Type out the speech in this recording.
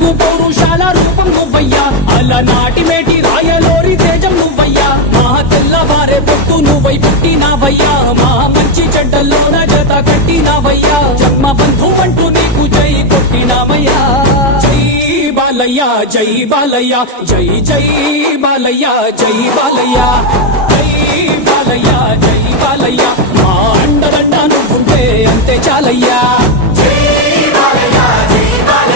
అడుగు పౌరుషాల రూపం నువ్వయ్యా, అలనాటి మేటి రాయలోరి తేజం నువ్వయ్యా, మా తెల్లవారే పొత్తు నువ్వై పుట్టినావయ్యా, మా మంచి చెడ్డల్లోన జత కట్టినావయ్యా, జన్మ బంధు అంటూ నీకు జై కొట్టినామయ్యా. జై బాలయ్య జై బాలయ్య జై జై బాలయ్య జై బాలయ్య, జై బాలయ్య జై బాలయ్య, మా అండదండ నువ్వుంటే అంతే చాలయ్యా. జై